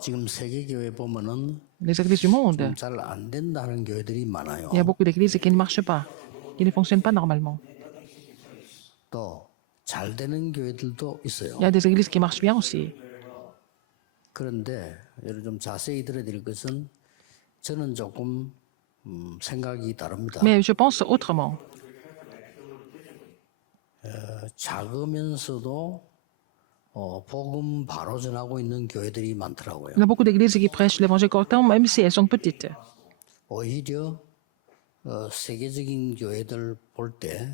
지금 세계 교회 보면은 Les églises du monde, 잘 안 된다는 교회들이 많아요. il y a beaucoup d'églises qui ne marchent pas, qui ne fonctionnent pas normalement. 또 잘 되는 교회들도 있어요. Il y a des églises qui marchent bien aussi. 그런데 여러분 좀 자세히 들어드릴 것은 저는 조금 생각이 다릅니다. Mais je pense autrement. 작으면서도 복음 바로 전하고 있는 교회들이 많더라고요. Il y a beaucoup d'églises qui prêchent l'évangile correctement, même si elles sont petites. 오히려 세계적인 교회들 볼 때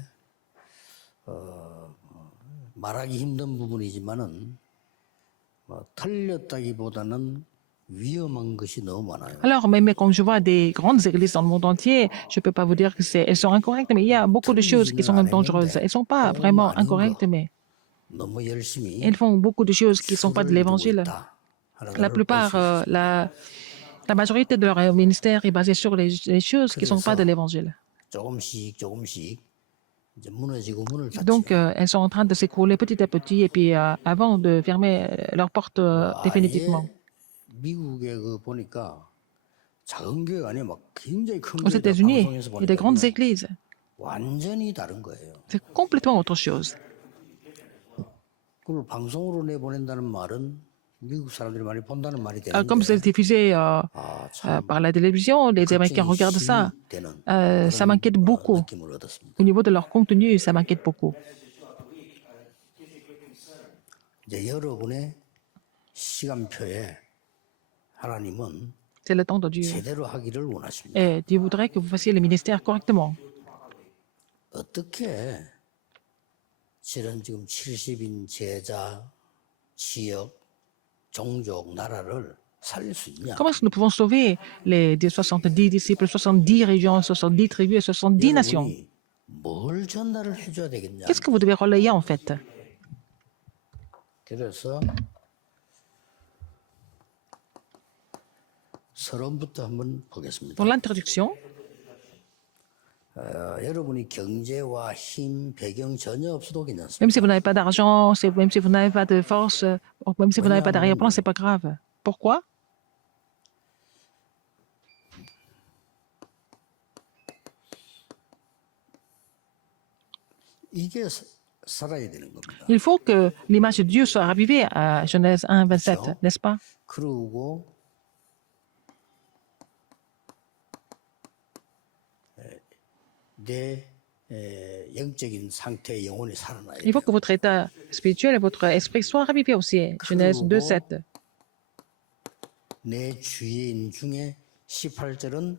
말하기 힘든 부분이지만은 틀렸다기보다는 위험한 것이 너무 많아요. Alors, même quand je vois des grandes églises dans le monde entier, je ne peux pas vous dire que elles sont incorrectes, mais il y a beaucoup de choses qui sont dangereuses. Elles ne sont pas vraiment incorrectes, mais 너무 열심히 elles font beaucoup de choses qui ne sont pas de 수를 두고 l'évangile. 있다 하는 La 것을 볼 plupart, 수 있어요. la majorité de leur ministère est basée sur les choses qui ne sont pas de l'évangile. 조금씩 이제 무너지고 문을 Donc, 닫죠. elles sont en train de s'écrouler petit à petit, et puis avant de fermer leurs portes définitivement. 아예 미국에 그 보니까 작은 교회가 아니라 막 굉장히 큰 Aux 교회다 États-Unis, 방송에서 il y a des grandes 보니까 églises. 완전히 다른 거예요. C'est complètement autre chose. 그걸 방송으로 내보낸다는 말은 미국 사람들이 많이 본다는 말이 Comme c'est 되는데 diffusé 참 par la télévision, les Américains 걱정이 regardent ça. 심히 되는 Ça 그런 m'inquiète beaucoup. 느낌을 얻었습니다. Au niveau de leur contenu, ça m'inquiète beaucoup. 이제 여러분의 시간표에 하나님은 C'est le temps de Dieu. 제대로 하기를 원하십니다. Et Dieu voudrait que vous fassiez le ministère correctement. 어떻게 저런 지금 70인 제자, 지역, 종족, 나라를 살릴 수 있냐? Comment est-ce que nous pouvons sauver les 70 disciples, 70 régions, 70 tribus et 70 nations? 여러분이 뭘 전달을 해줘야 되겠냐? Qu'est-ce que vous devez relayer en fait? 그래서 서론부터 한번 보겠습니다. Pour l'introduction, 여러분이 경제와 힘, 배경 전혀 없어도 괜찮습니다. même si vous n'avez pas d'argent, même si vous n'avez pas de force, même si vous n'avez pas d'arrière-plan, c'est pas grave. Pourquoi? 이게 살아야 되는 겁니다. Il faut que l'image de Dieu soit ravivée à Genèse 1, 27, n'est-ce pas? 그리고 내 영적인 상태, 영혼이 살아나야 Il faut 돼요. que votre état spirituel et votre esprit soient ravivés aussi. Genèse 2, 7. 내 주인 중에 18절은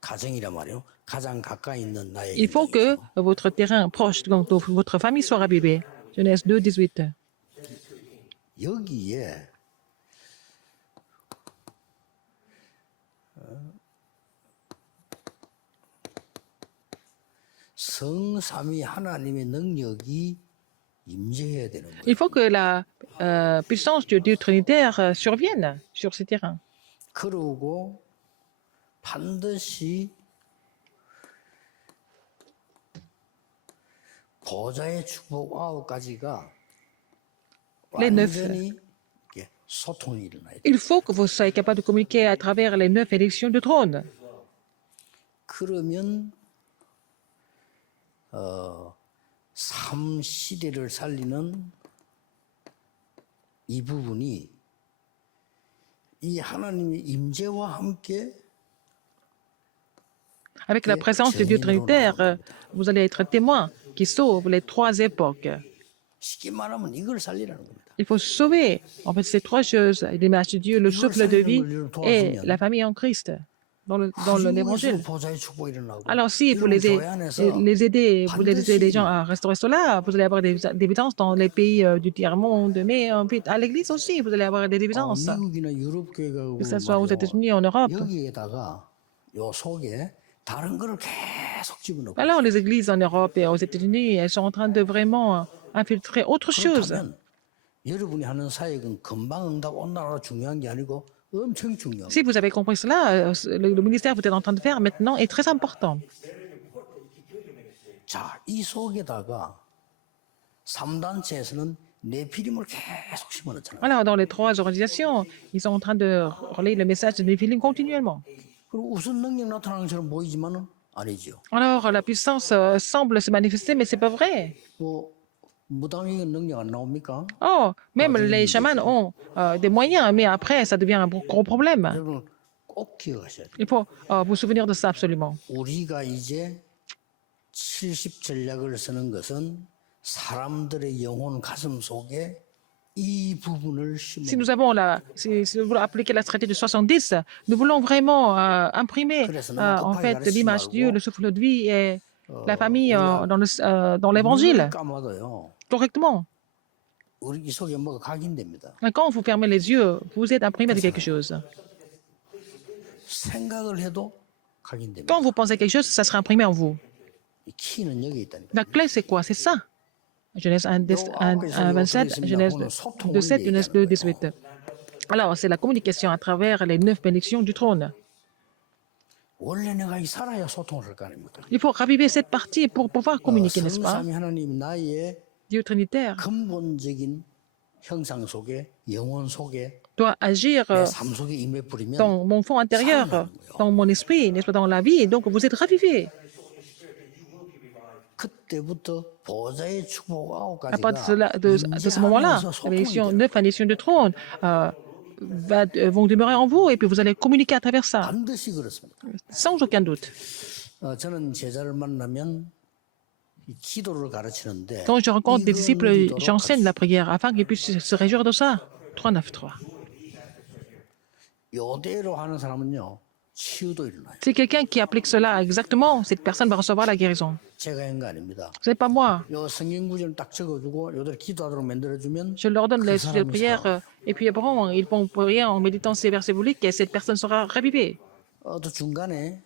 가정이란 말이에요. 가장 가까이 있는 나의 Il faut que 인생이죠. votre terrain proche, donc votre famille soit ravivée. Genèse 2, 18. 여기에 성삼위 하나님의 능력이 임재해야 되는 거예요. Il faut que la puissance du Dieu trinitaire survienne sur ces terrains. 그러고 반드시 보좌의 축복 9가지가 Les neuf. 완전히 이렇게 소통이 일어나야 돼요. Il faut que vous soyez capable de communiquer à travers les 9 élections du trône. 그러면 삶 시대를 살리는 이 부분이 이 하나님의 임재와 함께 Avec la présence du Dieu trinitaire, vous allez être témoin qui sauve les 3 époques. 쉽게 말하면 이걸 살리라는 겁니다. Il faut sauver, en fait, ces 3 choses, l'image de Dieu, le souffle de vie et la famille en Christ, dans l'évangile. 보좌의 축복이 일어나고 Alors, si vous les aidez, vous les aidez les gens à restaurer cela, vous allez avoir des évidences dans les pays du tiers-monde, mais en fait, à l'église aussi, vous allez avoir des évidences, 미국이나 유럽 교회가 que ce soit aux États-Unis, en Europe. 여기에다가 요 속에 다른 거를 계속 집어넣고 Alors, les églises en Europe et aux États-Unis, elles sont en train de vraiment infiltrer autre chose. 그렇다면 여러분이 하는 사역은 금방 응답 온 나라가 중요한 게 아니고 엄청 중요합니다. Si vous avez compris cela, le ministère que vous êtes en train de faire maintenant est très important. 자, 이 속에다가 3단체에서는 네피림을 계속 심어놨잖아요. Alors, dans les trois organisations, ils sont en train de relayer le message de Néphilim continuellement. 그리고 우선 능력 나타나는 것처럼 보이지만은 아니죠. Alors, la puissance semble se manifester, mais c'est pas vrai. 뭐 무당에게 능력 안 나옵니까? Oh, même les chamans ont des moyens, mais après, ça devient un gros problème. 여러분 꼭 기억하셔야 돼요. Il faut vous souvenir de ça absolument. 우리가 이제 70 전략을 쓰는 것은 사람들의 영혼 가슴 속에 이 부분을 Si 심어. nous avons si nous voulons appliquer la stratégie de 70, nous voulons vraiment imprimer en fait l'image de Dieu, le souffle de vie et la famille dans l'évangile 까마도요. correctement. 우리 이 속에 뭐가 각인됩니다. Quand vous fermez les yeux, vous êtes imprimé de quelque chose. 생각을 해도 각인됩니다. Quand vous pensez quelque chose, ça sera imprimé en vous. 이 키는 여기 있다니까. La clé, c'est quoi? C'est ça. Genèse 1, 27, Genèse 2, 7, Genèse 2, 18. Alors, c'est la communication à travers les 9 bénédictions du trône. 원래 내가 이 살아야 소통을 할 거 아닙니까? Il faut raviver cette partie pour pouvoir communiquer, n'est-ce pas? 성삼위 하나님 나의 Dieu Trinitaire 근본적인 형상 속에 영혼 속에 doit agir 내 삶 속에 임해 뿌리면 dans mon fond intérieur, dans mon esprit, n'est-ce pas, dans la vie. Donc, vous êtes ravivé. 그때부터 보좌의 축복 À partir 9가지가 de ce moment-là, la bénédiction 9 bénédictions du trône vont demeurer en vous et puis vous allez communiquer à travers ça, 반드시 그렇습니다. sans aucun doute. 저는 제자를 만나면 이 기도를 가르치는데 Quand je rencontre des disciples, 이거는 j'enseigne la prière afin qu'ils puissent se réjouir de ça. 3, 9, 3. 요대로 하는 사람은요 치유도 일어나요. C'est quelqu'un qui applique cela exactement, cette personne va recevoir la guérison. 제가 한 거 아닙니다. Ce n'est pas moi. 요 성경 구절을 딱 적어주고 요대로 기도하도록 만들어주면 Je leur donne 그 les sujets de 사람이 prière et puis bon, ils vont prier en méditant ces versets bibliques et cette personne sera ravivée. 또 중간에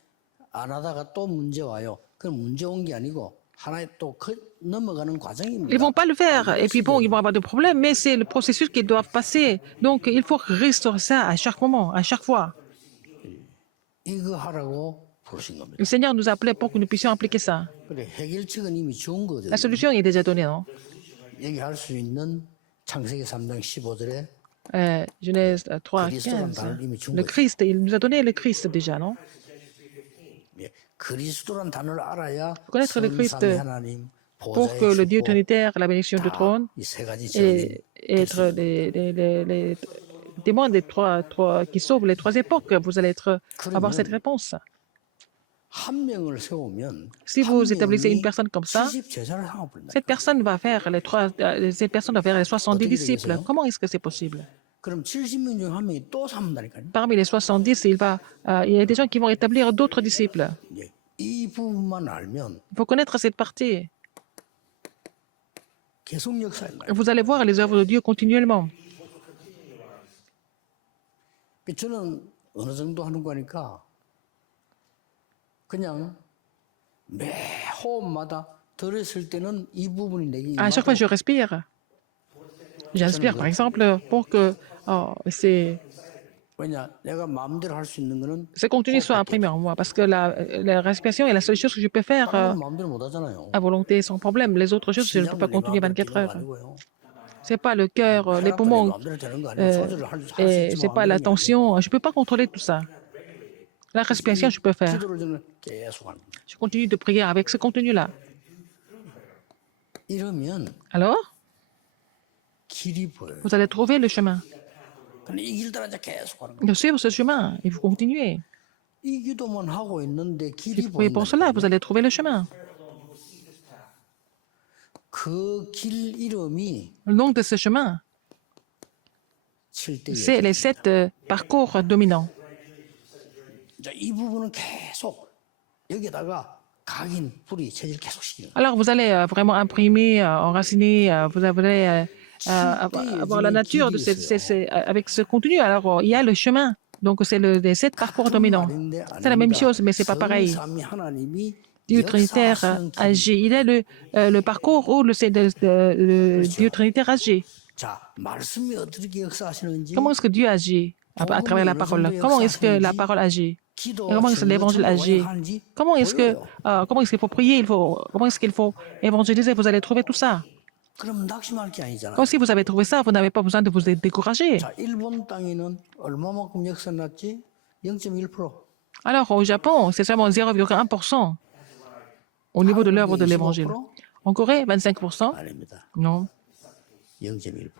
안 하다가 또 문제 와요. 그럼 문제 온 게 아니고 하나의 또 넘어가는 과정입니다. Ils vont pas le faire et puis bon, ils vont avoir des problèmes, mais c'est le processus qu'ils doivent passer. Donc, il faut restaurer ça à chaque moment, à chaque fois. 이거 하라고 부르신 겁니다. Le Seigneur nous a appelés pour que nous puissions appliquer ça. 그래 해결책은 이미 좋은 거거든요. La solution est déjà donnée, non? 얘기할 수 있는 창세기 3장 15절에 Genèse 3, 15. Le Christ, il nous a donné le Christ déjà, non? 그리스도란 단어를 알아야 Connaître le Christ 성삼위 하나님 pour que le Dieu 보좌의 축복 trinitaire, la bénédiction du trône, 이세 가지 et 증인 être les témoins des trois qui sauvent les trois époques, vous allez avoir cette réponse. 한 명을 세우면 Si vous établissez une personne comme ça, 70 제자를 삼아버린다. cette personne va faire cette personne va faire les 70 disciples. Comment est-ce que c'est possible? 그럼 70명 중 한 명이 또 삼는다니까요. Parmi les 70, il y a des gens qui vont établir d'autres disciples. 예, 이 부분만 알면 Il faut connaître cette partie. 계속 역사입니다. Vous allez voir les œuvres de Dieu continuellement. 저는 어느 정도 하는 거니까 그냥 매 호흡마다 들었을 때는 이 부분이 내게 À chaque fois que je respire, j'inspire par exemple pour que 왜냐 내가 마음대로 할 수 있는 거는 ce contenu soit imprimé en moi. Parce que la respiration est la seule chose que je peux faire 다른 건 마음대로 못 하잖아요. à volonté sans problème. Les autres choses, je ne peux pas continuer 24 heures. C'est pas le cœur, les poumons, et c'est pas la tension. Je peux pas contrôler tout ça. La respiration, je peux faire. 기도를 저는 계속 하는 거예요. Je continue de prier avec ce contenu-là. 이러면 Alors, 길이 보여요. vous allez trouver le chemin. 근데 이 길 따라 이제 계속 하는 거예요. De suivre ce chemin et vous continuez. 이 기도만 하고 있는데 Si 길이 vous priez pour cela, vous 보인다. allez trouver le chemin. 그 길 이름이 Le nom de ce chemin, 7대 c'est les 7 parcours dominants. 이 부분은 계속 여기다가 각인, 뿌리, 체질 계속 시키는 거예요. Alors, vous allez vraiment imprimer, enraciner, vous allez avoir la nature de avec ce contenu. Alors, il y a le chemin. Donc, c'est les 7 parcours dominants. C'est la même chose, mais ce n'est pas pareil. 성삼위 하나님이 Dieu Trinitaire agit. Il est le parcours où le Dieu Trinitaire agit. 자, 말씀이 어떻게 역사하시는지 Comment est-ce que Dieu agit à travers la parole? Comment est-ce que la parole agit? Et comment est-ce que l'évangile agit? Comment est-ce qu'il faut prier? Comment est-ce qu'il faut évangéliser? Vous allez trouver tout ça. 그럼 낙심할 게 아니잖아요. Comme si vous avez trouvé ça, vous n'avez pas besoin de vous décourager. 자, 일본 땅에는 얼마만큼 역사났지? 0.1%. Alors, au Japon, c'est seulement 0,1% au niveau de l'œuvre de l'Évangile. En Corée, 25%. 아닙니다. Non. 0.1%.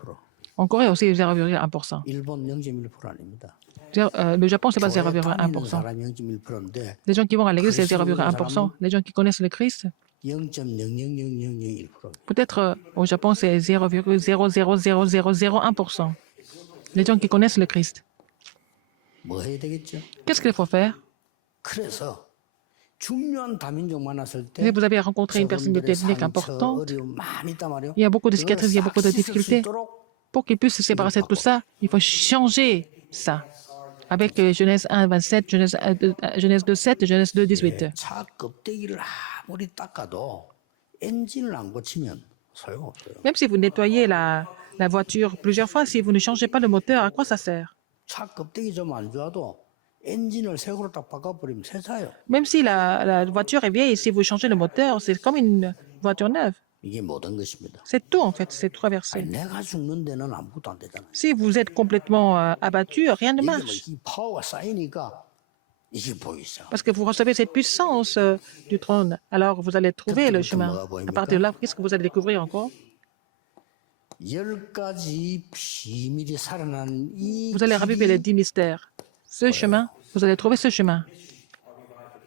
En Corée aussi, 0,1%. 일본 0.1% 아닙니다. Le Japon, c'est pas 교회 다니는 0,1%. 사람이 0.1%인데 Les gens qui vont à l'église, c'est 그리스도 믿는 0,1%. Les gens qui connaissent le Christ, 0.00001%. peut-être au Japon, c'est 0,00001%. Les gens qui connaissent le Christ. 뭐 해야 되겠죠? Qu'est-ce qu'il faut faire? 그래서 중요한 다민족 만났을 때 Si vous avez rencontré une personne 저분들의 ethnique 상처, importante, 어려움 많이 있단 말이에요. il y a beaucoup de 그걸 cicatrices, il y a beaucoup de 싹 씻을 수 difficultés. 있도록 Pour qu'ils puissent se séparer de tout ça, il faut changer ça. Avec Genèse 1, 27, Genèse 2, 7, Genèse 2, 18. 차 껍데기를 아무리 닦아도 엔진을 안 고치면 소용없어요. Même si vous nettoyez la voiture plusieurs fois, si vous ne changez pas le moteur, à quoi ça sert? 차 껍데기 좀 안 좋아도 엔진을 새거로 딱 바꿔버리면 새 차예요. Même si la voiture est vieille, si vous changez le moteur, c'est comme une voiture neuve. 이게 모든 것입니다. C'est tout en fait, c'est tout traversé. 내가 죽는 데는 아무것도 안 되잖아요. Si vous êtes complètement abattu, rien ne 이게 marche. 이 파워가 쌓이니까 이게 보이죠. Parce que vous recevez cette puissance du trône. Alors vous allez trouver le chemin. À partir de là, qu'est-ce que vous allez découvrir encore? 10가지 비밀이 살아난 이 Vous allez raviver les 길이 10 mystères. Ce chemin, vous allez trouver ce chemin.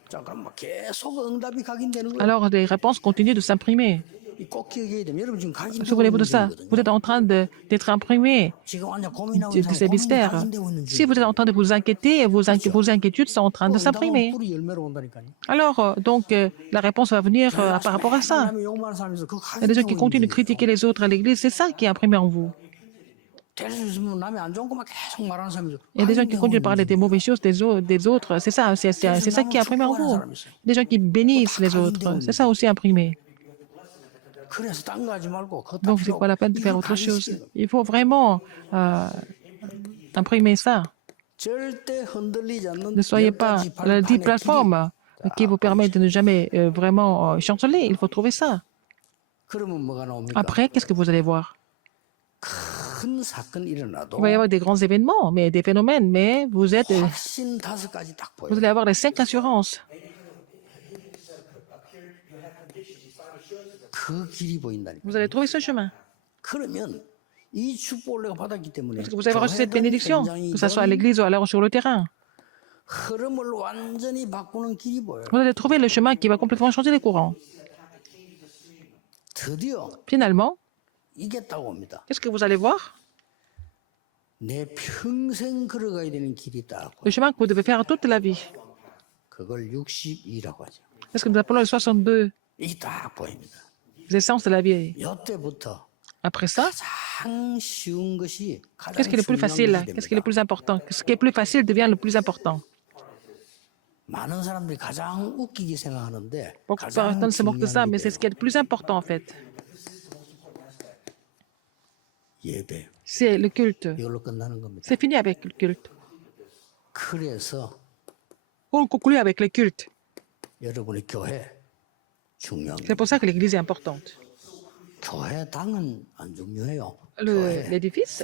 자, 그럼 뭐 계속 응답이 각인되는 거예요. Alors les réponses continuent de s'imprimer. 꼭 기억해야 됩니다. 여러분 지금 각인되고 Souvenez-vous de 있는 ça. 거거든요. Vous êtes en train d'être imprimé 지금 완전 고민하고 de 있는 ces 사람이 고민이 mystères. 각인되고 있는 Si 중. vous êtes en train de vous inquiéter, vos inquiétudes sont en train de s'imprimer. 뿌리 열매로 온다니까요. Alors, donc, la réponse va venir par rapport à ça. 하나님의 욕망하는 사람에서 그 Il y a des gens qui 각인되고 continuent de 있는 critiquer les autres à l'église, c'est ça qui est imprimé en vous. 될 수 있으면 남이 안 좋은 것만 계속 말하는 사람이죠. Il y a des gens qui continuent de parler des mauvaises choses des autres. C'est ça, c'est ça qui est imprimé en vous. Des gens qui bénissent les autres. C'est ça aussi imprimé. 그래서 딴 거 하지 말고 그거 다 Donc, c'est 필요 pas la peine de faire autre chose. Il faut vraiment imprimer ça. 절대 흔들리지 않는 Ne soyez pas la 10 plateformes qui vous permettent de ne jamais vraiment chanceler. Il faut trouver ça. 그러면 뭐가 나옵니까? Après, qu'est-ce que vous allez voir? 큰 사건이 일어나도 Il va y avoir des grands événements, mais des phénomènes, mais vous 확신 5가지 딱 보여요. allez avoir les 5 assurances. 그 길이 보인다니까. Vous allez trouver ce chemin. 그러면 이 축복을 내가 받았기 때문에 Parce que vous avez reçu cette 교회든 bénédiction, que ce soit à 현장이든 l'église ou alors sur le terrain. 흐름을 완전히 바꾸는 길이 보여요. Vous allez trouver le chemin qui va complètement changer les courants. 드디어 Finalement, 이겼다고 합니다. qu'est-ce que vous allez voir? 내 평생 걸어가야 되는 길이 딱 보여요. Le chemin que vous devez faire toute la vie. 그걸 62라고 하죠. C'est ce que nous appelons les 62 이게 딱 보입니다. essences de la vie. 이때부터 Après ça, 가장 쉬운 것이 가장 qu'est-ce qui est le plus 중요한 facile? 것이 Qu'est-ce qui est le 됩니다. plus important? Ce qui est plus facile devient le plus important. 많은 사람들이 가장 웃기게 생각하는데 Beaucoup de 가장 personnes se moquent de ça, 중요한 mais c'est ce qui est le plus important en fait. 예배. C'est le culte. 이걸로 끝나는 겁니다. C'est fini avec le culte. 그래서 On conclut avec le culte. 여러분의 교회 중요한 C'est 거예요. pour ça que l'église est importante. 교회당은 안 중요해요. 교회 L'édifice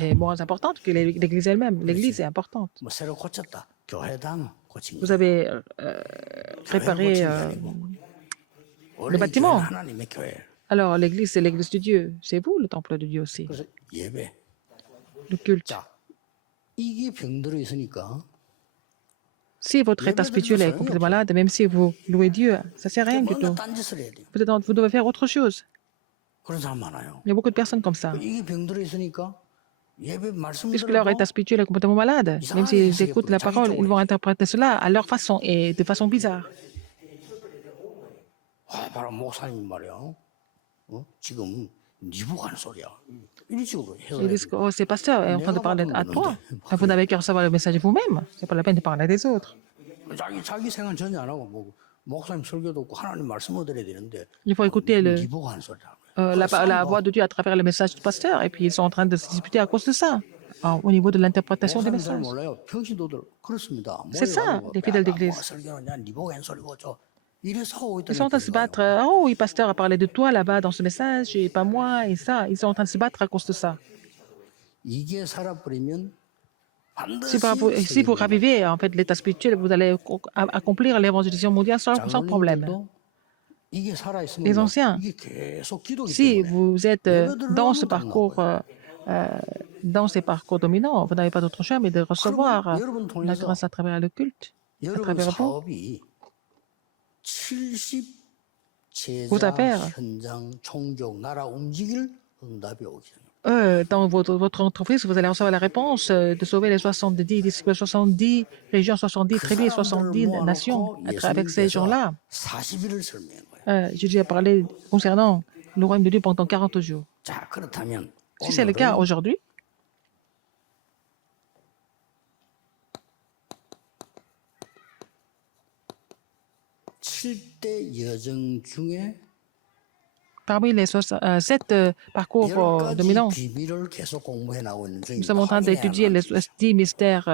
est moins important que l'église elle-même. L'église est importante. 뭐 새로 고쳤다. 교회당 고친 거. Vous avez préparé 원래 bâtiment. 교회는 하나님의 교회. alors l'église, c'est l'église de Dieu. C'est vous le temple de Dieu aussi. 그래서 예배. Le culte. 자, 이게 병들어 있으니까 Si votre état spirituel est complètement malade, même si vous louez Dieu, ça ne sert à rien du 뭔가 tout. 딴짓을 해야 돼요. Vous devez faire autre chose. 그런 사람 많아요. Il y a beaucoup de personnes comme ça. 이게 병들어 있으니까 예배 말씀 Puisque leur état spirituel est complètement malade, même s'ils écoutent la parole, ils vont interpréter cela à leur façon et de façon bizarre. 바로 목사님 말이야. 지금 네 보고 하는 소리야. 이런 식으로 Ils 해석을 disent que oh, c'est pasteur est en train de parler à toi. Vous n'avez qu'à recevoir le message vous-même. C'est pas la peine de parler des autres. 자기 생각 전혀 안 하고 뭐 목사님 설교 듣고 하나님 말씀을 드려야 되는데 Il faut écouter 네 보고 하는 소리야. la voix de Dieu à travers le message du pasteur et puis ils sont en train de se disputer à cause de ça. Au niveau de l'interprétation des 목사님 잘 messages. 몰라요. 평신도들 그렇습니다. C'est ça, les fidèles d'église. 설교는 네 보고 한 소리고 저 이래서 하고 Ils sont en 있다니까 train de se battre. 이거요. Oh oui, pasteur a parlé de toi là-bas dans ce message et pas moi et ça. Ils sont en train de se battre à cause de ça. 이게 살아버리면 Si 반드시 vous 세계복음을. ravivez en fait l'état spirituel, vous allez accomplir l'évangélisation mondiale sans problème. 장로님들도 이게 Les 살아있으면요. anciens, 이게 계속 기도기 si 때문에 vous êtes 예배드리려고 dans ce 하면 안 parcours, 나와요. euh, dans ces parcours dominants, vous n'avez pas d'autre choix mais de 그러면 recevoir 여러분 la 통해서 grâce à travers le culte, à 여러분 travers vous. 사업이 70 Vos 제자 affaires, 현장 총족 나라 움직일 응답이 오기 전에 dans votre entreprise, vous allez recevoir la réponse de sauver les 70 disciples, 70 régions, 70 그 tribus, 사람들을 70 nations. 모아놓고 Avec ces 예수님께서 gens-là, 40일을 설명한 거예요. Jésus a parlé concernant le royaume de Dieu pendant 40 jours. 자 그렇다면 Si c'est le cas 오늘은 aujourd'hui, 7대 여정 중에 parmi les 7 parcours 10가지 dominants, 비밀을 계속 공부해 나오고 있는 nous 중입니다. sommes en train 확인해야 d'étudier les 하는지. 10 mystères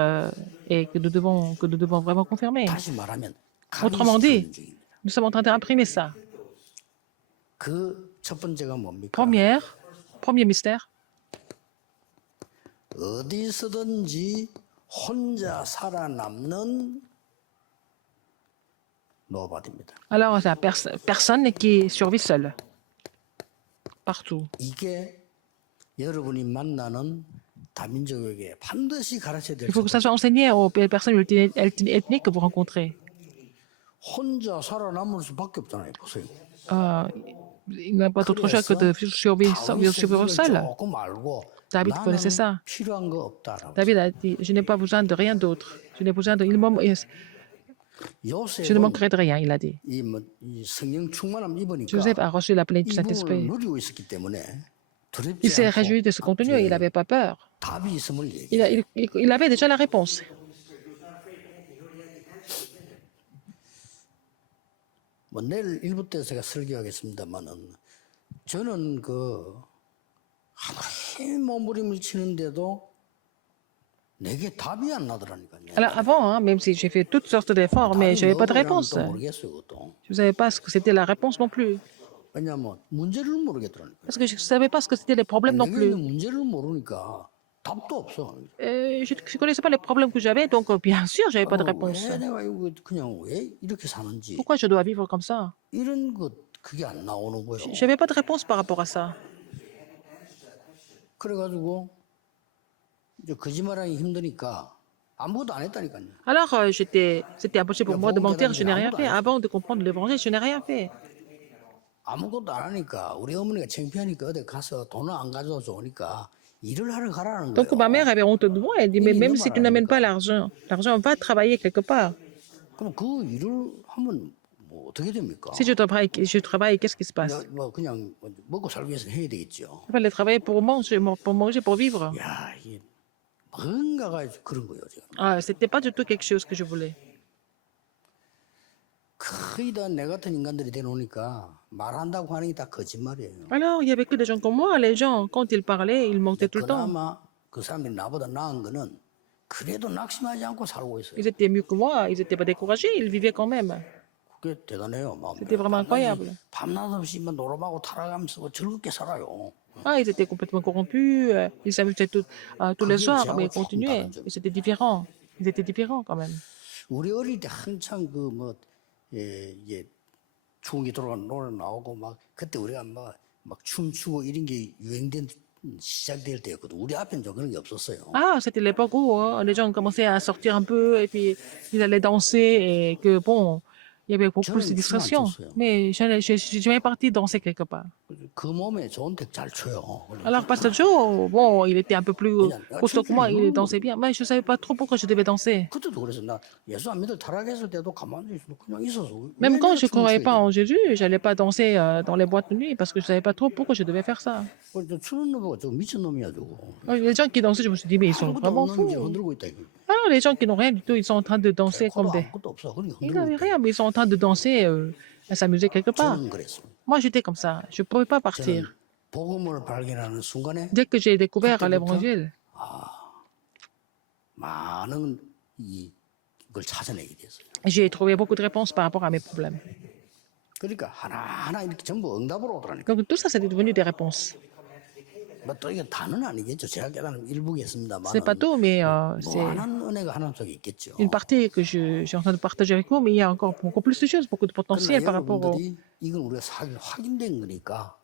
et que nous devons vraiment confirmer. 다시 말하면 Autrement dit, 가리시키는 중입니다. nous sommes en train d'imprimer ça. 그 첫 번째가 뭡니까? Premier mystère, 어디서든지 혼자 살아남는 노바디입니다. alors c'est la personne qui survit seule, partout. 이게 여러분이 만나는 다민족에게 반드시 가르쳐야 될 Il faut que ça 첫 soit enseigné aux personnes ethniques que vous rencontrez. 혼자 살아남을 수밖에 없잖아요. 보세요. Il n'y a pas d'autre choix que de survivre 다윗은 seul. 조금 알고 David 나는 connaissait ça. 필요한 거 없다라고. David a dit, je n'ai pas besoin de rien d'autre. Je n'ai besoin de, je ne 요셉은 manquerai de rien, il a dit. 이 성령 충만함 입으니까 Joseph a reçu la plénitude du 이분을 Saint-Esprit. 누리고 있었기 때문에 Il 두렵지 s'est 않고 réjoui de ce contenu et il n'avait pas peur. 답이 있음을 얘기해요. Il avait déjà la réponse. 뭐 내일 일부 때 제가 설교하겠습니다만은 저는 그 아무리 몸부림을 치는데도 내게 답이 안 나더라니까요. Alors avant, hein, même si j'ai fait toutes sortes d'efforts, mais je n'avais pas de réponse. 또 모르겠어요, 그것도. Je ne savais pas ce que c'était la réponse non plus. 왜냐하면 문제를 모르겠더라니까요. Parce que je ne savais pas ce que c'était les problèmes non 내게 plus. 있는 문제를 모르니까 답도 없어. Je ne connaissais pas les problèmes que j'avais, donc bien sûr, je n'avais pas de réponse. 왜 내가 이거 그냥 왜 이렇게 사는지 Pourquoi je dois vivre comme ça? 이런 것 그게 안 나오는 거예요. Je n'avais pas de réponse par rapport à ça. 그래가지고 이제 거짓말하기 힘드니까 아무것도 안 했다니까요. Alors, c'était impossible pour moi de mentir, je n'ai rien fait. Avant de comprendre l'évangile, je n'ai rien fait. 아무것도 안 하니까 우리 어머니가 창피하니까 어디 가서 돈을 안 가져다 좋으니까 일을 하러 가라는 Donc, ma 거예요. mère avait honte de moi. Elle dit, mais même si tu n'amènes pas l'argent, l'argent va travailler quelque part. 그럼 그 일을 하면 뭐 어떻게 됩니까? Si je travaille, qu'est-ce qui se passe? 뭐 그냥 먹고 살기 위해서 해야 되겠죠. Il fallait travailler pour manger, pour vivre. 야, 이게 뭔가가 그런 거예요, 지금. Ah, c'était pas du tout quelque chose que je voulais. 거의 다 내 같은 인간들이 되놓으니까 말한다고 하는 게 다 거짓말이에요. Alors, il y avait que des gens comme moi. Les gens, quand ils parlaient, ils mentaient tout le temps. 그나마 그 사람들이 나보다 나은 거는 그래도 낙심하지 않고 살고 있어요. Ils étaient mieux que moi, ils n'étaient pas découragés, ils vivaient quand même. 그게 대단해요. 막 C'était vraiment incroyable. 밤낮 없이 막 노름하고 타락하면서 즐겁게 살아요. Ah, ils étaient complètement corrompus, ils s'amusaient tous les soirs, mais ils 저하고 조금 continuaient. 다른 점. Et c'était différent. Ils étaient différents quand même. 우리 어릴 때 한창 그뭐 이게 추억이 돌아가는 노래 나오고 막 그때 우리가 막 춤추고 이런 게 유행된 시작될 때였거든. 우리 앞에는 좀 그런 게 없었어요. Ah, c'était l'époque où les gens commençaient à sortir un peu et puis ils allaient danser et que bon, il y avait beaucoup plus de distractions. Mais je suis jamais parti danser quelque part. 그 몸에 좋은 데 잘 춰요. Alors, Pasteur Joe, bon, il était un peu plus costaud que moi, il dansait bien, mais je ne savais pas trop pourquoi je devais danser. 그때도 그래서 나 예수 안 믿을 타락했을 때도 가만히 있어 그냥 있어서. Même quand je ne croyais pas 춤을 en Jésus, je n'allais pas danser dans les boîtes de nuit parce que je ne savais pas trop pourquoi je devais faire ça. 춰야 돼. 추는 놈 보고 저 미친 놈이야 저거. Les gens qui dansaient, je me suis dit, mais ils sont 아무것도 vraiment 없는 fous. 게 흔들고 있다 이거. Alors, les gens qui n'ont rien du tout, ils sont en train de danser comme 코도 des. 아무것도 없어. 그러니 Ils 흔들고 n'avaient 있다. rien, mais ils sont en train de danser, à s'amuser quelque part. 저는 그랬습니다. Moi, j'étais comme ça. Je ne pouvais pas 저는 partir. 복음을 발견하는 순간에 Dès que j'ai découvert 그때부터 l'évangile, 많은 이걸 찾아내게 됐어요. j'ai trouvé beaucoup de réponses par rapport à mes problèmes. 그러니까 하나하나 이렇게 전부 응답으로 오더라니까. Donc tout ça, c'est devenu des réponses. 뭐또 이게 다는 아니겠죠. 제가 깨달은 C'est 일부겠습니다만은 pas tout, mais c'est 무한한 은혜가 하나님 속에 있겠죠. une partie que je suis en train de partager avec vous, mais il y a encore beaucoup plus de choses, beaucoup de 그러나 potentiel par rapport 여러분들이 이건 우리가 확인된 거니까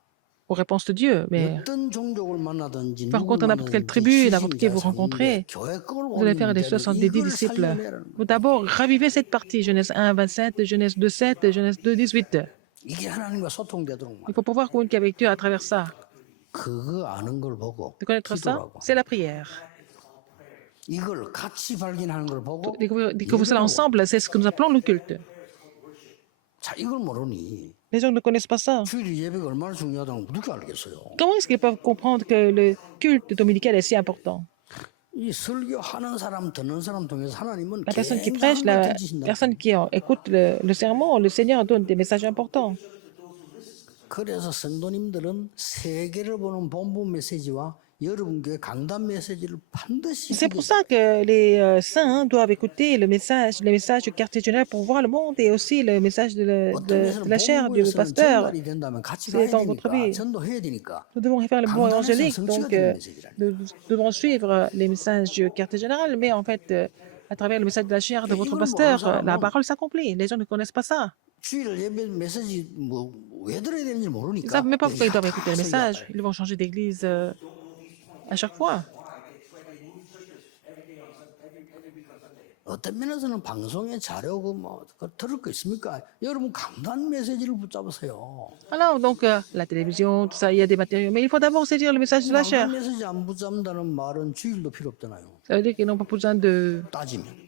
aux réponses de Dieu. Mais 어떤 종족을 만나든지 par 누굴 contre, n'importe quelle 만나든지 tribu, n'importe qui 시신자 vous 장례 rencontrez, 교회 걸 vous allez faire des 올리는 choses 자를 des 10 이걸 disciples. 살려내라는 Vous d'abord ravivez cette partie, Genèse 1, 27, Genèse 2, 7, Genèse 2, 18. 이게 하나님과 소통되도록 Il faut pouvoir communiquer avec Dieu à travers ça. 그거 아는 걸 보고 De connaître ça, 기도라고 c'est la prière. 이걸 같이 발견하는 걸 보고 Découvrir cela ensemble, c'est ce que nous appelons le culte. 자 이걸 모르니 Les gens ne connaissent pas ça. 주일 예배가 얼마나 중요하다는 걸 누가 알겠어요. Comment est-ce qu'ils peuvent comprendre que le culte dominical est si important? 이 설교하는 사람 듣는 사람 통해서 하나님은 La personne qui prêche, 굉장한 걸 la 던지신다. personne qui écoute le sermon, le Seigneur donne des messages importants. 그래서 성도님들은 세계를 보는 본부 메시지와 여러분 교회 강단 메시지를 반드시 C'est pour ça que les saints doivent écouter le message du quartier général pour voir le monde et aussi le message de la chair du 본부에서는 pasteur. 전달이 된다면 같이 C'est 가야 dans votre 되니까 vie. 전도해야 되니까 Nous devons faire le bon 강단에서 évangélique, 성취가 donc 되는 메시지라니. nous devons suivre les messages du quartier général, mais en fait, à travers le message de la chair de votre pasteur, la parole s'accomplit. Les gens ne connaissent pas ça. 주일 예배 메시지 뭐 왜 들어야 되는지 Ils ne 모르니까 savent même pas pourquoi ils doivent écouter le 다 message. 설교하잖아요. Ils vont changer d'église à chaque fois. 어떤 면에서는 방송의 자료고 뭐 들을 거 있습니까? 여러분 강단 메시지를 붙잡으세요. Alors, donc, la télévision, tout ça, il y a des matériaux, mais il faut d'abord saisir le message de la chair. 강단 메시지 안 붙잡는다는 말은 주일도 필요 없잖아요. Ça veut dire qu'ils n'ont pas besoin 따지면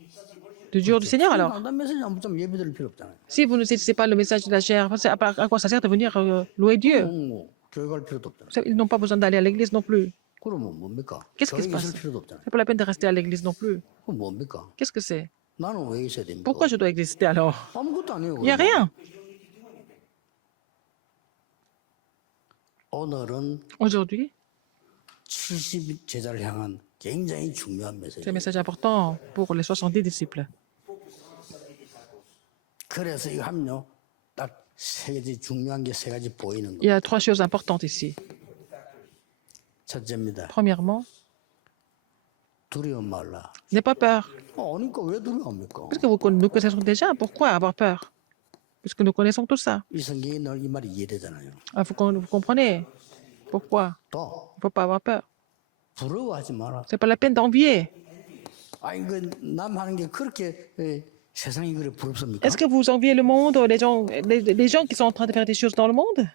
de jour du Seigneur, alors. 강단 메시지 안 붙잡으면 예배 드릴 필요 없잖아요. Si vous ne saisissez pas le message de la chair, à quoi ça sert de venir louer Dieu? 뭐 교회 갈 필요도 없잖아요. Ils n'ont pas besoin d'aller à l'église non plus. 그러면 뭡니까? Qu'est-ce qui se 교회 passe? 있을 필요도 없잖아요. C'est pas la peine de rester à l'église non plus. 그럼 뭡니까? Qu'est-ce que c'est? 나는 왜 있어야 됩니까? Pourquoi je dois exister alors? 아무것도 아니에요. Il n'y a rien. 오늘은 Aujourd'hui, 70 제자를 향한 굉장히 중요한 메시지. c'est un message important pour les 70 disciples. 그래서 이거 하면요, 딱 세 가지 중요한 게 세 가지 보이는 Il 거. y a trois choses importantes ici. 첫째입니다. Premièrement, 두려움 말라. n'aie pas peur. 아니까 왜 두려워합니까? Puisque nous connaissons déjà, pourquoi avoir peur? Puisque nous connaissons tout ça. 이 성경에 늘 이 말이 이해되잖아요. Vous comprenez pourquoi? 또 Il ne faut pas avoir peur. 부러워하지 마라. C'est pas la peine d'envier. 아니 그남 하는 게 그렇게 세상이 그래 부럽습니까? Est-ce que vous enviez le monde, les gens qui sont en train de faire des choses dans le monde?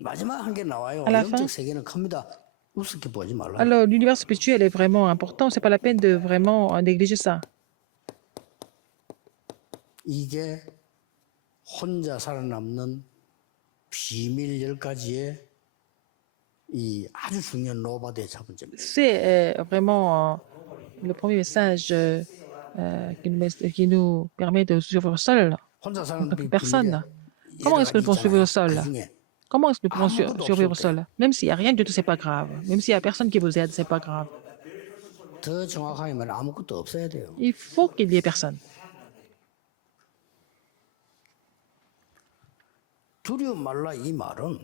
마지막 한 개 나와요. À la fin. 영적 세계는 큽니다. 우습게 보지 말라. Alors, l'univers spirituel est vraiment important. C'est pas la peine de vraiment négliger ça. 이게 혼자 살아남는 비밀 10가지의 이 아주 중요한 로바드의 첫 번째입니다. C'est vraiment le premier message qui nous permet de suivre seul. 혼자 사는 Personne. Comment est-ce que nous pouvons suivre seul? 그중에 Comment est-ce que nous pouvons survivre seul? Même s'il n'y a rien du tout, c'est pas grave. Même s'il n'y a personne qui vous aide, c'est pas grave. 더 정확하게 말하면 아무것도 없어야 돼요. Il faut qu'il y ait personne. 두려움 말라 이 말은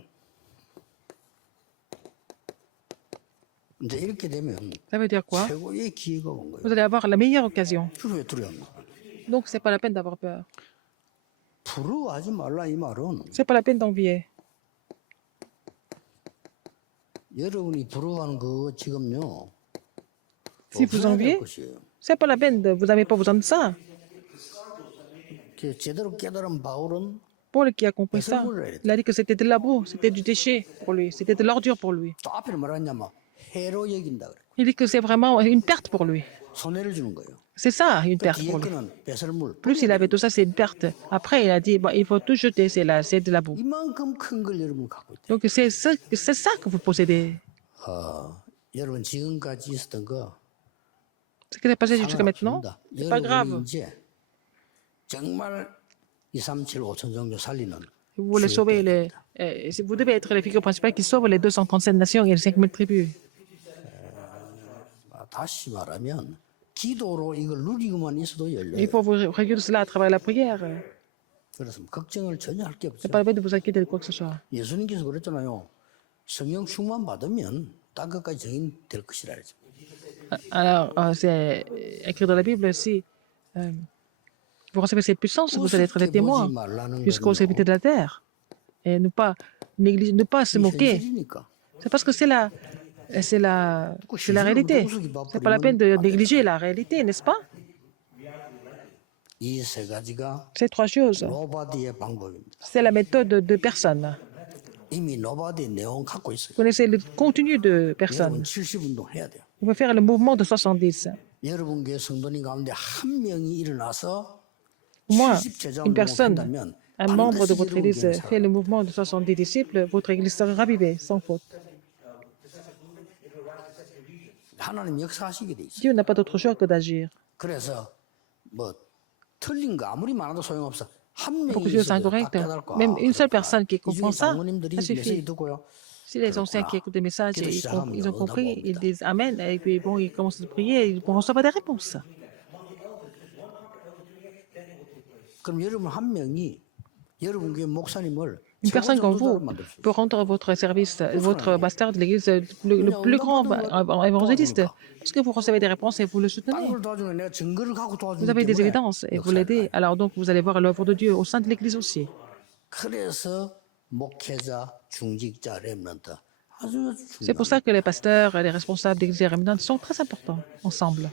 이제 이렇게 되면 Ça veut dire quoi? 최고의 기회가 온 거예요. Vous allez avoir la meilleure occasion. 왜 두려워합니까? Donc, c'est pas la peine d'avoir peur. 부러워하지 말라 이 말은 C'est pas la peine d'envier. 여러분이 부러워하는 그거 지금요. Si vous 없어야 될 enviez, 것이에요. c'est pas la peine vous n'avez pas besoin de ça. 제대로 깨달은 바울은 Paul qui a compris ça, il a dit que c'était de la boue, c'était du déchet pour lui, c'était de l'ordure pour lui. 또 앞에 말하냐면 해로 여긴다 그래. Il dit que c'est vraiment une perte pour lui. 손해를 주는 거예요. C'est ça, une 그 perte 뒤에 pour lui. 거는 배설물. Plus il avait tout ça, c'est une perte. Après, il a dit, bon, il faut tout jeter, c'est de la boue. 이만큼 큰 걸 여러분 갖고 있대. Donc c'est ça que vous possédez. 여러분 지금까지 있었던 거 Ce qui s'est passé jusqu'à maintenant, 상관없습니다. c'est pas grave. 여러분이 이제 정말 2, 3, 7, 5천 종교 살리는 Vous voulez sauver vous devez être les figures principales qui sauvent les 237 nations et les 5000 tribus. 다시 말하면 기도로 이걸 누리고만 있어도 열려요. Il faut vous réduire cela à travers la prière. 그래서 걱정을 전혀 할 게 C'est 없죠. pas la peine de vous inquiéter de quoi que ce soit. 예수님께서 그랬잖아요. 성령 충만 받으면 땅 끝까지 증인 될 것이라 그랬죠. Alors, c'est écrit dans la Bible aussi. Vous recevez cette puissance, vous allez être des 우습게 보지 témoins 말라는 jusqu'aux extrémités 거는요. de la terre. Et ne pas négliger, ne pas se 이 moquer. 현실이니까. C'est parce que c'est la réalité. C'est pas la peine de négliger la réalité, n'est-ce pas? 이 세 가지가 Ces trois choses. 노바디의 방법입니다. C'est la méthode de personne. 이미 노바디 내용 갖고 있어요. Vous connaissez le contenu de 여러분 personne. 70운동 해야 돼요. Vous pouvez faire le mouvement de 70. 여러분 교회 성도님 가운데 한 명이 일어나서 Au moins, 70 제자 une 운동을 personne, 한다면 un membre de 반드시 votre 여러분 église 교회는 fait 살아요. le mouvement de 70 disciples, votre église sera ravivée, sans faute. 하나님 역사하시게 돼 있어요. Dieu n'a pas d'autre choix que d'agir. 그래서 뭐 틀린 거 아무리 많아도 소용없어. 한 Pour 명이 que Dieu soit 있어도 다 incorrect, 깨달고 même une seule 그렇구나. personne qui 이 중에 comprend ça, 장로님들이 ça suffit. 메시지 듣고요. Si les anciens qui écoutent des messages, 기도 시작하면 ils ont 응답 compris, ils 옵니다. disent Amen, et puis bon, ils commencent à prier, ils vont recevoir des réponses. 그럼 여러분 한 명이 여러분 교회 목사님을 Une personne comme 최고 vous 전도자로 만들 수 peut 있어요. rendre votre service, votre pasteur de l'église, le plus grand évangéliste, parce que vous recevez des réponses et vous le soutenez. 다른 걸 도와주면 내가 증거를 갖고 Vous 도와주기 avez des 때문에 évidences et vous 역사를 l'aidez. 봐요. Alors donc, vous allez voir l'œuvre de Dieu au sein de l'église aussi. 그래서 목회자, 중직자, 렘넌트 아주 C'est pour 중요합니다. ça que les pasteurs et les responsables d'église et rémanentes sont très importants ensemble.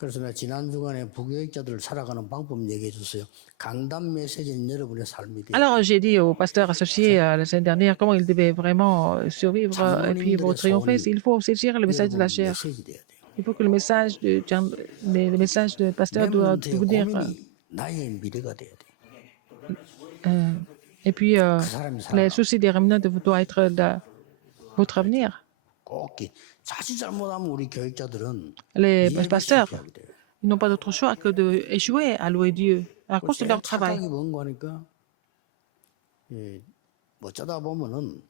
그래서 내가 지난 주간에 부교육자들 살아가는 방법 얘기해 줬어요. 강단 메시지는 여러분의 삶이 돼요. Alors, j'ai dit aux pasteurs associés la semaine dernière comment ils devaient vraiment survivre et puis vont triompher. Il faut saisir le message de la chair. 메시지 돼야 돼요. Il faut que le message le message de pasteur doit 렘넌트의 vous dire. 고민이 나의 미래가 돼야 돼. Et puis, 그 사람이 les 살아. soucis des rémanentes doivent être votre avenir. 꼭 자칫 잘못하면 우리 교육자들은 Les 예배 pasteurs, 실패하게 돼요. ils n'ont pas d'autre choix que d'échouer à louer Dieu à cause de leur travail. 착각이 뭔가 하니까 예, 어쩌다 보면은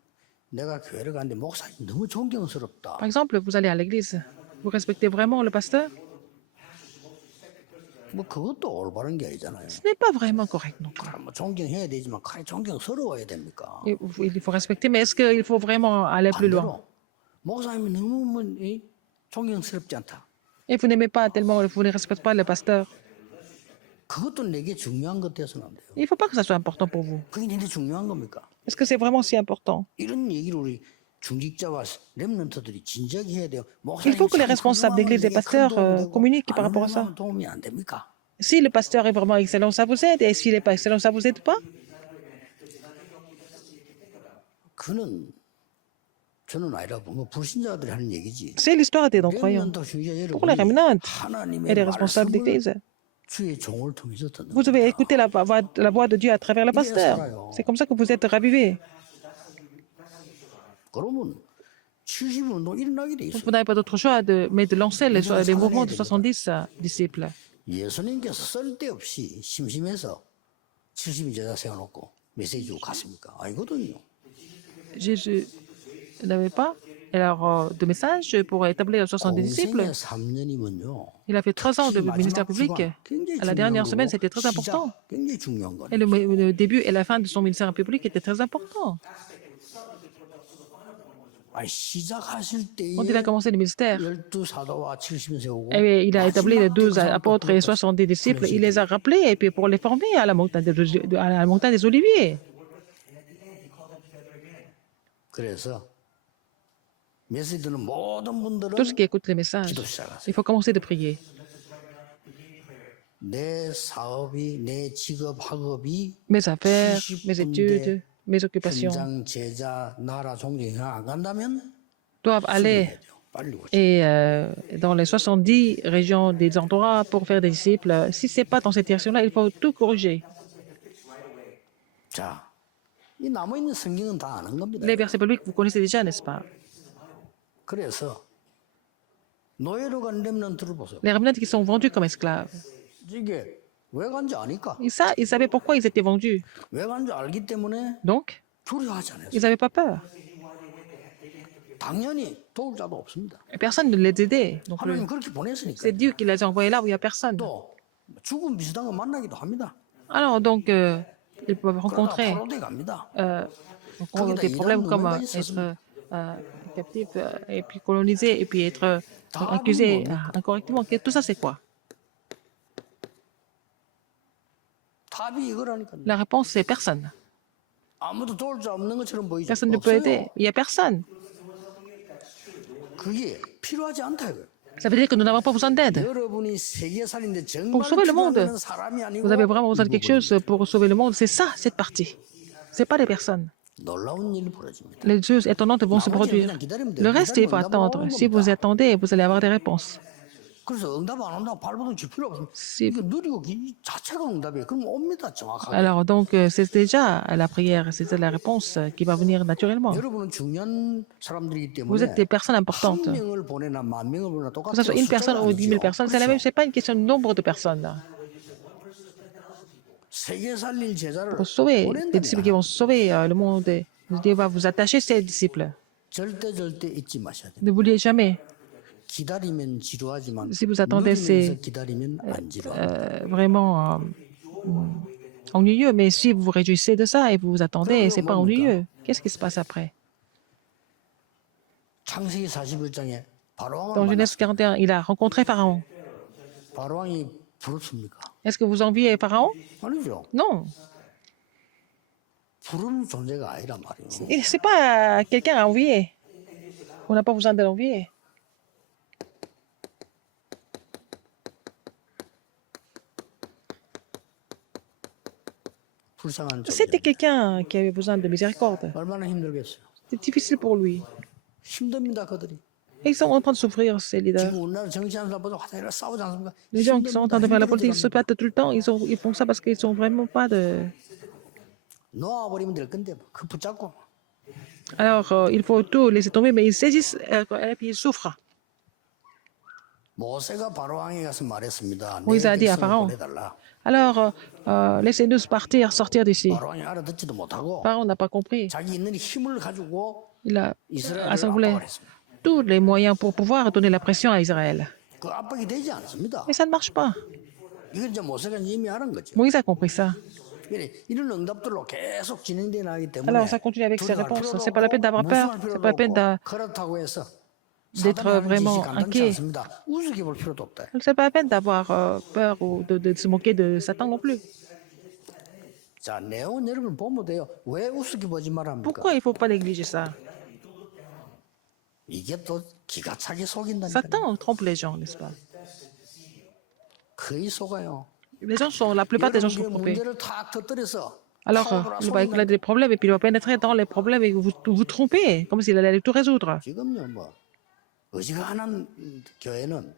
내가 교회를 가는데 목사님 너무 존경스럽다. Par exemple, vous allez à l'église, vous respectez vraiment le pasteur? 뭐 그것도 올바른 게 아니잖아요. Ce n'est pas vraiment correct non plus. 뭐 존경해야 되지만 그게 존경스러워야 됩니까? Il faut respecter, mais est-ce qu'il faut vraiment aller plus loin? 반대로 목사님이 너무 존경스럽지 않다. Et vous n'aimez pas tellement, vous ne respectez pas le pasteur. 그것도 내게 중요한 것 돼서는 안 돼요. Il ne faut pas que ça soit important pour vous. 그게 내게 중요한 겁니까? Est-ce que c'est vraiment si important? 이런 얘기를 우리 중직자와 렘넌트들이 진지하게 해야 돼요. Il faut que les responsables d'église et pasteurs communiquent par rapport à ça. 도움이 안 됩니까? Si le pasteur est vraiment excellent, ça vous aide. Et s'il n'est pas excellent, ça vous aide pas? 그는 저는 아니라 뭐 불신자들이 하는 얘기지. C'est l'histoire des non-croyants. 렘넌트 중직자 Pour les 여러분이 rémanentes 하나님의 et les responsables 말씀을 d'église, 주의 종을 통해서 듣는 vous devez écouter la voix de Dieu à travers le pasteur. C'est comme ça que vous êtes ravivés. 그러면 70운동 일어나게 돼 있어요. Vous n'avez pas d'autre choix mais de lancer les mouvements de 70 disciples. 예수님께서 쓸데없이 심심해서 70인 제자 세워놓고 메시지 주고 갔습니까? 아니거든요. Jésus n'avait pas alors, de message pour établir 70 disciples. 공생의 3년이면요. Il a fait 3 ans de ministère public. À la dernière semaine, c'était très important. 굉장히 중요한 거예요. Et le début et la fin de son ministère public étaient très importants. 아니, 시작하실 때에 Quand il a commencé le ministère, 12 사도와 70인 세우고 eh il a établi les 12 apôtres et 70 disciples. Il les a rappelés et puis pour les former à la montagne des Oliviers. 그래서 메시지 듣는 모든 분들은 Tous qui écoutent les messages, il faut commencer de prier. 내 사업이 내 직업 학업이 Mes affaires, mes études, mes occupations 현장 제자 나라 종교에 안 간다면 doivent aller 해야 돼요. 빨리 오죠. et dans les 70 régions des endroits pour faire des disciples. Si ce n'est pas dans cette direction-là, il faut tout corriger. 자, 이 남아 있는 성경은 다 아는 겁니다. Les versets bibliques, vous connaissez déjà, n'est-ce pas? 그래서 노예로 간 렘넌트를 보세요. Les rémanentes qui sont vendus comme esclaves. 이게 왜 간지 아니까? Ils savaient pourquoi ils étaient vendus. 왜 간지 알기 때문에 Donc, 두려워하잖아요. ils n'avaient pas peur. 당연히 도울 자도 없습니다. Et personne ne les aidait non plus. 하나님 그렇게 보냈으니까. C'est Dieu qui les a envoyés là où il n'y a personne. 또 죽음 비슷한 거 만나기도 합니다. Alors, donc, Ils peuvent 그러다가 rencontrer 포로돼 갑니다. des problèmes comme être captif et puis colonisé et puis être 답이 accusé 뭡니까? incorrectement. Tout ça, c'est quoi? 답이 이거라니까요. La réponse, c'est personne. 아무도 도울 수 없는 것처럼 보이죠. Personne ne peut 없어요. aider. Il n'y a personne. 그게 필요하지 않다 이거예요. Ça veut dire que nous n'avons pas besoin d'aide. 여러분이 세계 살인데 Pour 정말 sauver le 필요한 monde, 거는 사람이 아니고 vous avez vraiment besoin de quelque 이 부분입니다. chose pour sauver le monde. C'est ça, cette partie. C'est pas les personnes. 놀라운 일이 벌어집니다. Les choses étonnantes vont se produire. Le reste, il faut attendre. Si vous attendez, vous allez avoir des réponses. 그래서 응답 안 온다고 발버둥 칠 필요 없습니다. Si- 이게 느리고 이 자체가 응답이에요. 그럼 옵니다 정확하게. Alors, donc, c'est déjà la prière, c'est la réponse qui va venir naturellement. 여러분은 중요한 사람들이기 Vous êtes 때문에 des personnes 한 importantes. 명을 보내나 만 명을 보내나 Que ce soit 똑같아요. une personne 숫자가 ou 10 000 아니죠. personnes, c'est la même. C'est pas une question de nombre de personnes. 세계 살릴 제자를 Pour sauver les disciples qui 보낸다면 vont sauver le monde, Dieu va vous attacher ces disciples. 절대 잊지 마셔야 돼요. Ne l'oubliez jamais. 기다리면 지루하지만 Si vous attendez, 누리면서 c'est 기다리면 안 지루합니다. vraiment ennuyeux. Mais si vous vous réjouissez de ça et vous vous attendez, c'est pas ennuyeux. Qu'est-ce qui se passe après? 창세기 41장에 바로왕을 Dans 만났어요. Genèse 41, il a rencontré Pharaon. 바로왕이 부럽습니까? Est-ce que vous enviez Pharaon? 아니죠. Non. 부르는 존재가 아니란 말이에요. Et c'est pas quelqu'un à envier. On n'a pas besoin de l'envier. 불쌍한 C'était 존재. quelqu'un qui avait besoin de miséricorde. 얼마나 힘들겠어요. C'est difficile pour lui. 힘듭니다 그들이. Ils sont en train de souffrir, ces leaders. 지금 우리나라 정치하는 사람보다 화장이라 싸우지 않습니까? Les gens qui sont en train de faire la politique se 힘들어져갑니다. battent tout le temps. Ils font ça parce qu'ils sont vraiment pas de. 놓아버리면 될 건데 그 붙잡고 Alors, il faut tout laisser tomber, mais ils saisissent et puis ils souffrent. 모세가 바로왕에 가서 말했습니다. Moïse a 내 dit à 백성을 Pharaon. 보내달라. Alors, laissez-nous partir, sortir d'ici. 바로왕이 알아듣지도 못하고 Pharaon n'a pas compris. 자기 있는 힘을 가지고 Il a 이스라엘을 assemblé 압박을 했습니다. tous les moyens pour pouvoir donner la pression à Israël. 그 압박이 되지 않습니다. Mais ça ne marche pas. 이건 이제 모세가 이미 알은 거죠. Moïse a compris ça. 그래, 이런 응답들로 계속 진행돼 나가기 때문에 Alors, ça continue avec ces 두려워할 réponses. 필요도 C'est pas la peine d'avoir 없고, peur. 무서워할 C'est 필요도 pas la peine 없고, 그렇다고 해서 d'être 사단이 하는 vraiment 짓이 간단치 inquiet. 않습니다. 우습게 볼 필요도 없다. C'est pas la peine d'avoir peur ou de se moquer de Satan non plus. 자, 내용은 여러분 보면 돼요. 왜 우습게 보지 말합니까? Pourquoi il ne faut pas négliger ça? 이게 또 기가 차게 속인다니까. Satan trompe les gens, n'est-ce pas? 거의 속아요. Les gens sont, la plupart des gens sont 여러분 trompés. 문제를 탁 터뜨려서 Alors, 파고들어 il va 속인다. éclater des problèmes et puis il va pénétrer dans les problèmes et vous tromper, comme s'il allait tout résoudre. 지금요, 뭐 어지간한 교회는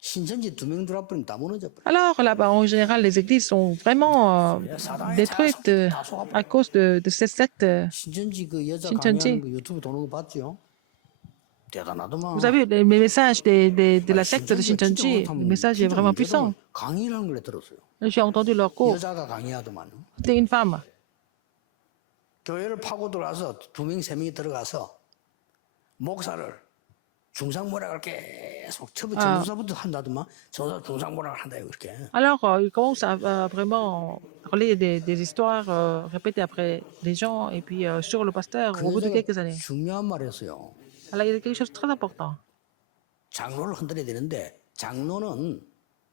신천지 2명 들어와버리면 다 무너져버려. Alors, là-bas, en général, les églises sont vraiment détruites à cause de cette secte. 신천지 그 여자 신천지. 강의하는 거 유튜브 도는 거 봤죠? 대단하더만. Vous avez les messages de la secte de Shincheonji. Le message est vraiment puissant. 강의라는 걸 들었어요. J'ai entendu leur cours. 여자가 강의하더만. C'était une femme. 교회를 파고 들어와서 2명, 3명이 들어가서 목사를 중상모략을 계속 전도사부터 한다더만 전도사 중상모략을 한다 이렇게. Alors, il commence à vraiment parler des histoires répétées après les gens et puis sur le pasteur au bout de quelques années. 중요한 말이었어요. Alors, il y a quelque chose de très important. 장로를 흔들어야 되는데 장로는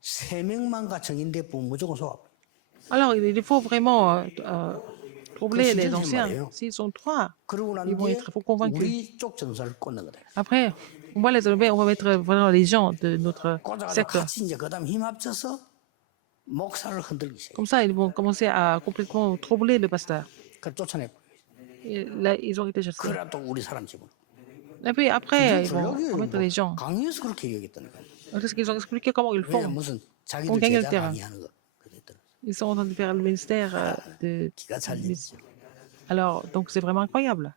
3명만가 정인돼 보면 무조건 속아. Alors, il faut vraiment troubler les 신천지 anciens. 말이에요. S'ils sont trois, 그러고 난 ils vont 뒤에 être convaincus. 우리 쪽 전사를 꽂는 거다. Après, on va les enlever, on va mettre vraiment les gens de notre 꽂아서 secte. 같이 이제 그다음 힘 합쳐서 목사를 흔들기 시작. Comme ça, ils vont commencer à complètement troubler le pasteur. 그 쫓아내고. Et là, ils ont été chassés. 그래 또 우리 사람 집으로. Et puis après, ils vont 전략이에요. remettre les gens. 강의에서 그렇게 얘기했다는 거예요. Parce qu'ils ont expliqué comment ils le 왜 font. 무슨 자기들 On gagne le 제자 terrain. 강의하는 거 그랬더라. Ils sont en train de faire le ministère de... 기가 찰 일이죠. Alors, donc c'est vraiment incroyable.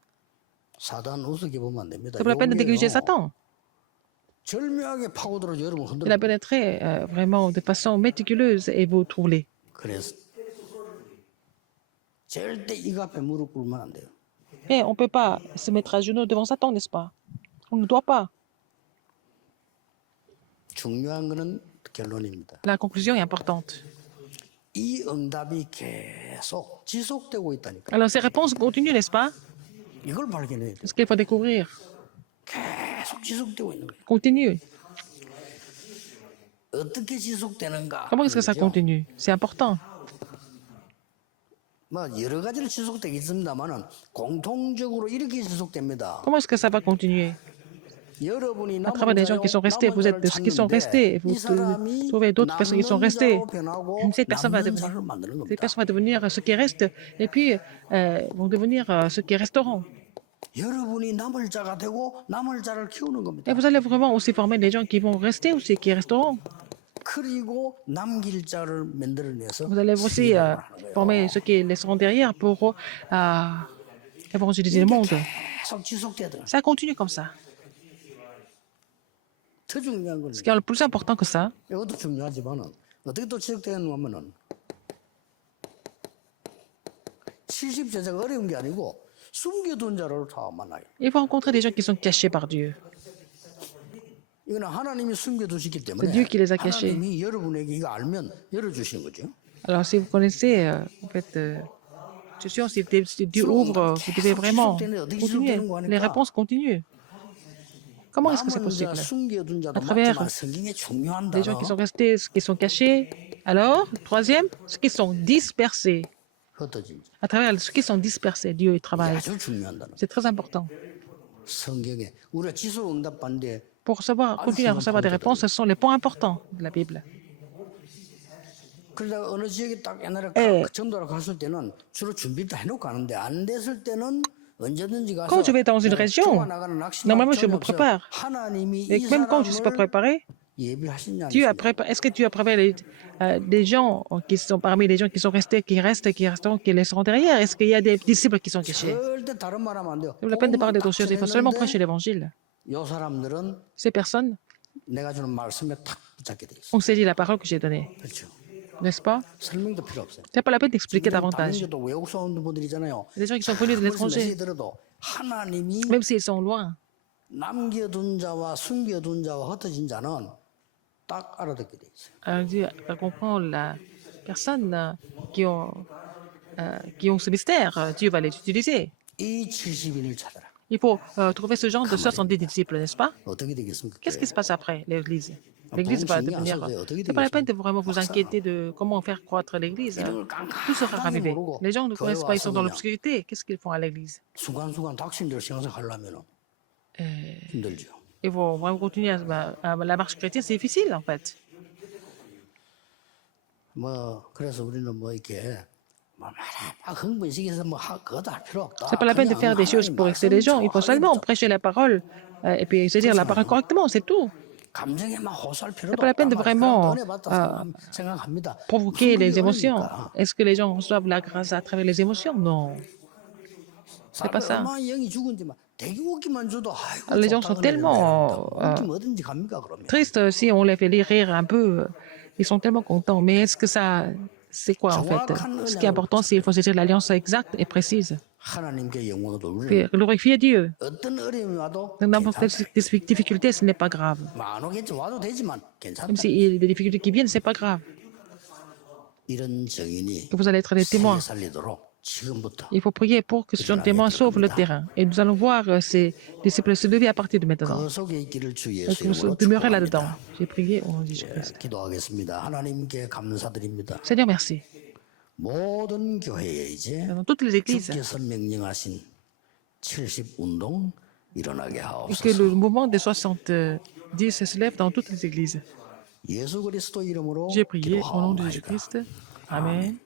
사단 우습게 보면 안 됩니다. C'est pas la peine de négliger 용이에요. Satan. 절묘하게 파고들어 여러분 흔들어. Il a pénétré vraiment de façon méticuleuse et vous troubler. 그래서 절대 이거 앞에 무릎 꿇으면 안 돼요. Et on ne peut pas se mettre à genoux devant Satan, n'est-ce pas? On ne doit pas. 중요한 거는 결론입니다. La conclusion est importante. 이 응답이 계속 계속 지속되고 있다니까. Alors ces réponses continuent, n'est-ce pas? 이걸 발견해야 돼. C'est ce qu'il faut découvrir. 계속 지속되고 있는 거예요. Continue. 어떻게 지속되는가? Comment est-ce que ça 그러죠? continue? C'est important. 뭐 여러 가지로 지속되겠습니다만은 공통적으로 이렇게 지속됩니다. Comment est-ce que ça va continuer? 여러분이 À travers les gens qui sont restés, vous êtes de ceux qui sont restés, vous trouvez d'autres personnes qui sont restées. Cette personne va devenir ce qui reste, et puis vont devenir ce qui resteront. 여러분이 남을 자가 되고 남을 자를 키우는 겁니다. Et vous allez vraiment aussi former des gens qui vont rester ou ceux qui resteront. 그리고 남길 자를 만들어내서 Vous allez aussi 세계를 하는 거예요. former ceux qui laisseront derrière pour évangéliser le monde. 계속 지속돼야 돼요. Ça continue comme ça. 더 중요한 건 Ce qui est le plus important que ça, 이것도 중요하지만은 어떻게 또 지속되는 하면은 70제자가 어려운 게 아니고 숨겨둔 자를 다 만나요. il faut rencontrer des gens qui sont cachés par Dieu. 이거는 하나님이 숨겨두시기 C'est 때문에 Dieu qui les a cachés. 하나님이 여러분에게 이거 알면 열어주시는 거죠. Alors si vous connaissez, en fait, c'est sûr, si Dieu ouvre, vous devez vraiment continuer. Les réponses continuent. Comment est-ce que c'est 남은 자, possible? 숨겨둔 자도 À travers 맞지만 성경에 중요한 Des gens 단어 qui sont restés, ceux qui sont cachés. Alors, troisième, ceux qui sont dispersés. 흩어진 자. À travers ceux qui sont dispersés, Dieu y travaille. 아주 중요한 단어. C'est très important. 성경에 우리가 지속 응답 반대 Pour continuer à recevoir des réponses, ce sont les points importants de la Bible. 그러다가 어느 지역에 딱 옛날에 예. 전도를 갔을 때는 주로 준비를 다 해놓고 가는데 안 됐을 때는 언제든지 가서 Quand je vais dans une région, normalement je me prépare. 하나님이 Et 이 même quand je ne suis pas 사람을 préparé, 예비하신 Dieu a 자입니다. préparé. Est-ce que Dieu a préparé des gens qui sont parmi les gens qui sont restés, qui restent, qui resteront, qui laisseront derrière? Est-ce qu'il y a des disciples qui sont cachés? 절대 다른 말 하면 안 돼요. C'est la peine de parler d'autres choses. Il faut seulement prêcher 했는데 l'évangile. 이 사람들은 Ces personnes 내가 주는 말씀에 탁 붙잡게 돼 있어. ont saisi la parole que j'ai donnée. 그렇죠. N'est-ce pas? 설명도 필요 없어요. C'est pas la peine d'expliquer davantage. 다른 도 외국 사원 분들이잖아요. Il y a des gens qui sont venus de l'étranger, 메시지 들어도 하나님이 même s'ils sont loin. 남겨둔 자와 숨겨둔 자와 흩어진 자는 딱 알아듣게 돼 있어요. Alors, Dieu comprend la personne qui ont ce mystère. Dieu va les utiliser. 이 70인을 찾아라. Il faut trouver ce genre de 70 disciples, n'est-ce pas? 어떻게 되겠습니까? Qu'est-ce qui se passe après l'Église? L'Église va devenir. C'est pas la peine de vraiment vous inquiéter de comment faire croître l'Église. Tout sera ravivé. Les gens ne connaissent pas, ils sont dans l'obscurité. Qu'est-ce qu'ils font à l'Église? 순간순간 닥신들 생각하려면 힘들죠. Ils vont vraiment continuer à la marche chrétienne, c'est difficile en fait. 뭐 그래서 우리는 뭐 이렇게 막 흥분시켜서 뭐 그것도 할 필요 없다. C'est pas la peine de faire des choses pour exciter les gens. Il faut seulement prêcher la parole et puis se dire la parole correctement, c'est tout. 감정에 막 호소할 필요도 C'est pas la peine de 없다. vraiment 은혜 받다 생각합니다. provoquer les 흥분이 émotions. 오니까. Est-ce que les gens reçoivent la grâce à travers les émotions? Non. C'est pas ça. 얼마나 영이 죽은지만 되게 웃기만 줘도 아이고 Les gens 좋다 sont 그러는데 tellement 웃기면 어딘지 갑니까 그러면? tristes si on les fait rire un peu. Ils sont tellement contents. Mais est-ce que ça, c'est quoi en fait? Ce qui est important, c'est qu'il faut saisir l'alliance exacte et précise. 하나님께 영광을 돌리는 Puis glorifier Dieu. 어떤 어려움이 와도 Donc, n'importe quelle difficulté, ce n'est pas grave. 안 오겠지 와도 되지만 괜찮다. Même s'il y a des difficultés qui viennent, c'est pas grave. 이런 정인이 Que vous allez être des témoins. 세계 살리도록 지금부터 Il faut prier pour que ce genre de témoins sauvent le terrain. Et nous allons voir ces disciples se lever à partir de maintenant. 그 속에 있기를 주 Donc, 예수의 vous 이름으로 demeurez là-dedans. 축복합니다. J'ai prié au nom de Jésus-Christ. 기도하겠습니다. 하나님께 감사드립니다. Seigneur, merci. 모든 교회에 이제 Dans toutes les églises. 주께서 명령하신 70 운동 일어나게 Et que 하옵소서. le mouvement des 70 se lève dans toutes les églises. 예수 그리스도 이름으로 J'ai prié au nom de 기도하옵나이다. Jésus-Christ. Amen.